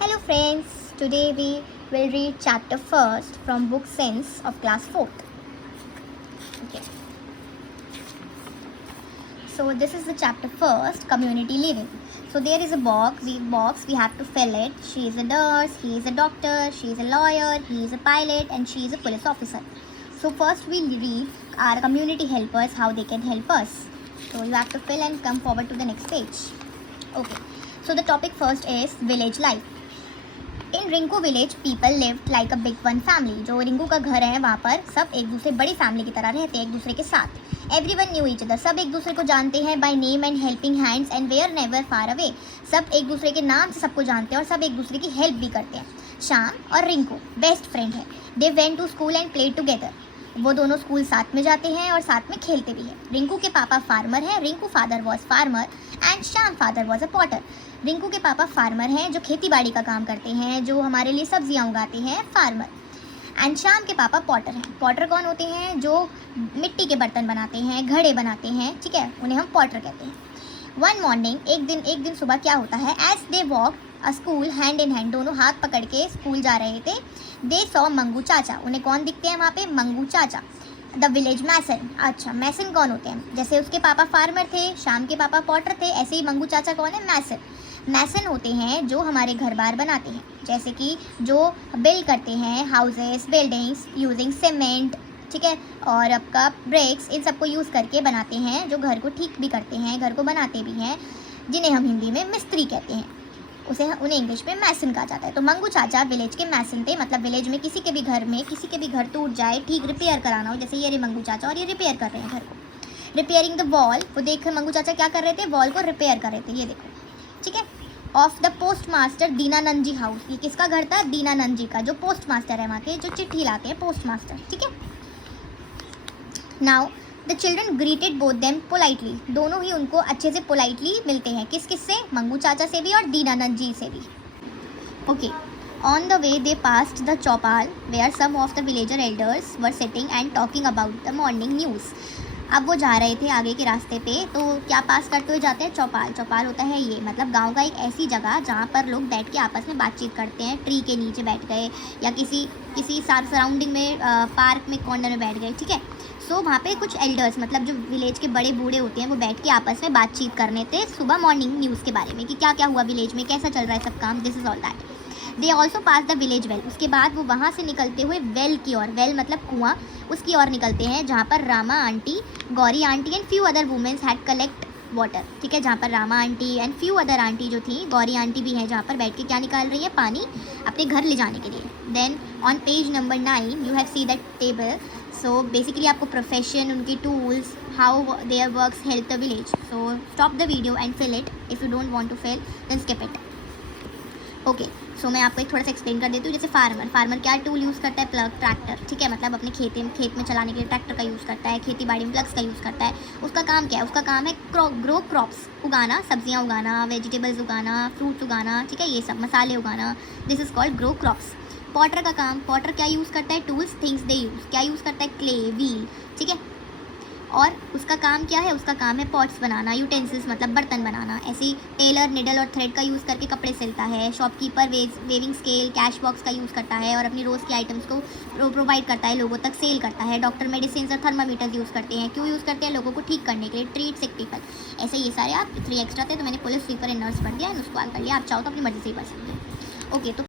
Hello friends, today we will read chapter first from book Sense of class 4th. Okay. So this is the chapter first, community living. So there is a box we have to fill it. She is a nurse, he is a doctor, she is a lawyer, he is a pilot and she is a police officer. So first we'll read our community helpers, how they can help us. So you have to fill and come forward to the next page. Okay. So the topic first is village life. In Rinku village people lived like a big one family. जो रिंकू का घर है वहाँ पर सब एक दूसरे बड़ी फैमिली की तरह रहते हैं एक दूसरे के साथ. Everyone knew each other. सब एक दूसरे को जानते हैं by name and helping hands and were never far away. सब एक दूसरे के नाम से सबको जानते हैं और सब एक दूसरे की हेल्प भी करते हैं. श्याम और रिंकू बेस्ट फ्रेंड है. They went to school and play together. वो दोनों स्कूल साथ में जाते हैं और साथ में खेलते भी हैं. रिंकू के पापा फार्मर हैं. Rinku father was farmer and Shyam father was a Potter. Rinku के पापा फार्मर हैं जो खेती बाड़ी का काम करते हैं, जो हमारे लिए सब्जियां उगाते हैं, फार्मर. एंड श्याम के पापा पॉटर हैं. पॉटर कौन होते हैं? जो मिट्टी के बर्तन बनाते हैं, घड़े बनाते हैं, ठीक है, उन्हें हम पॉटर कहते हैं. वन मॉर्निंग एक दिन सुबह क्या होता है, as they walk a school hand in hand. दोनों हाथ पकड़ के स्कूल जा रहे थे. दे सॉ मंगू चाचा. उन्हें कौन दिखते हैं वहाँ पे? मंगू चाचा. द विलेज मैसन. अच्छा, मैसन कौन होते हैं? जैसे उसके पापा फार्मर थे, श्याम के पापा पॉटर थे, ऐसे ही मंगू चाचा कौन है? मैसन. मैसन होते हैं जो हमारे घर बार बनाते हैं, जैसे कि जो बिल्ड करते हैं हाउसेस, बिल्डिंग्स यूजिंग सीमेंट, ठीक है, और आपका ब्रिक्स, इन सबको यूज़ करके बनाते हैं, जो घर को ठीक भी करते हैं, घर को बनाते भी हैं, जिन्हें हम हिंदी में मिस्त्री कहते हैं. उन्हें इंग्लिश में मैसन कहा जाता है. तो मंगू चाचा विलेज के मैसन थे. मतलब विलेज में किसी के भी घर टूट जाए, ठीक रिपेयर कराना हो, जैसे ये रे मंगू चाचा और ये रिपेयर कर रहे हैं घर को. Repairing the wall. वो देख मंगू चाचा क्या कर रहे थे? वॉल को रिपेयर कर रहे थे. ये देखो, ठीक है. Of the post master Dinanand ji house. ये किसका घर था? दीनानंद जी का, जो पोस्ट मास्टर है वहाँ के, जो चिट्ठी लाते हैं, पोस्ट मास्टर, ठीक है. Now the children greeted both them politely. दोनों ही उनको अच्छे से पोलाइटली मिलते हैं. किस से? मंगू चाचा से भी और दीनानंद जी से भी. Okay. On the way they passed the chaupal where some of the villager elders were sitting and talking about the morning news. अब वो जा रहे थे आगे के रास्ते पे, तो क्या पास करते हुए जाते हैं? चौपाल. चौपाल होता है ये, मतलब गांव का एक ऐसी जगह जहाँ पर लोग बैठ के आपस में बातचीत करते हैं. ट्री के नीचे बैठ गए या किसी सराउंडिंग में, पार्क में कॉर्नर में बैठ गए, ठीक है. सो वहाँ पे कुछ एल्डर्स, मतलब जो विलेज के बड़े बूढ़े होते हैं, वो बैठ के आपस में बातचीत करने थे सुबह मॉर्निंग न्यूज़ के बारे में, कि क्या क्या हुआ विलेज में, कैसा चल रहा है सब काम. This is all that. They also pass the village well. उसके बाद वो वहाँ से निकलते हुए वेल की ओर, वेल मतलब कुआं, उसकी ओर निकलते हैं जहाँ पर Rama aunty, Gauri aunty and few other womens had collect water, ठीक है. जहाँ पर Rama aunty and few other aunty जो थी, गौरी आंटी भी हैं, जहाँ पर बैठ के क्या निकाल रही है? पानी अपने घर ले जाने के लिए. Then on page number 9 you have see that table. So basically आपको प्रोफेशन, उनके tools, how their works help the village. So stop the video and fill it. If you don't want to fill then skip it. Okay. So मैं आपको एक थोड़ा सा explain कर देती हूँ. जैसे फार्मर क्या टूल यूज़ करता है? प्लग, ट्रैक्टर, ठीक है. मतलब अपने खेत में चलाने के लिए ट्रैक्टर का यूज़ करता है. खेती बाड़ी में प्लग्स का यूज़ करता है. उसका काम क्या है? उसका काम है ग्रो क्रॉप्स, उगाना, सब्जियाँ उगाना, वेजिटेबल्स उगाना, फ्रूट्स उगाना, ठीक है, ये सब मसाले उगाना. This is called grow crops. Potter का काम, पॉटर क्या यूज़ करता है? Tools, things they use. क्या यूज़ करता है? क्ले, व्हील, ठीक है. और उसका काम क्या है? उसका काम है पॉट्स बनाना, यूटेंसिल्स मतलब बर्तन बनाना. ऐसी टेलर निडल और थ्रेड का यूज़ करके कपड़े सिलता है. Shopkeeper weighing scale, cash box का यूज़ करता है और अपनी रोज़ की आइटम्स को प्रोवाइड करता है, लोगों तक सेल करता है. डॉक्टर मेडिसिन और थर्मामीटर्स यूज़ करते हैं. क्यों यूज़ करते हैं? लोगों को ठीक करने के लिए, ट्रीट सिक पीपल. ऐसे ये सारे आप 3 एक्स्ट्रा थे, तो मैंने पुलिस, स्वीपर एंड नर्स पढ़ दिया, उसको आग कर लिया. आप चाहो तो अपनी मर्जी से ही पढ़ सकते हैं. ओके. तो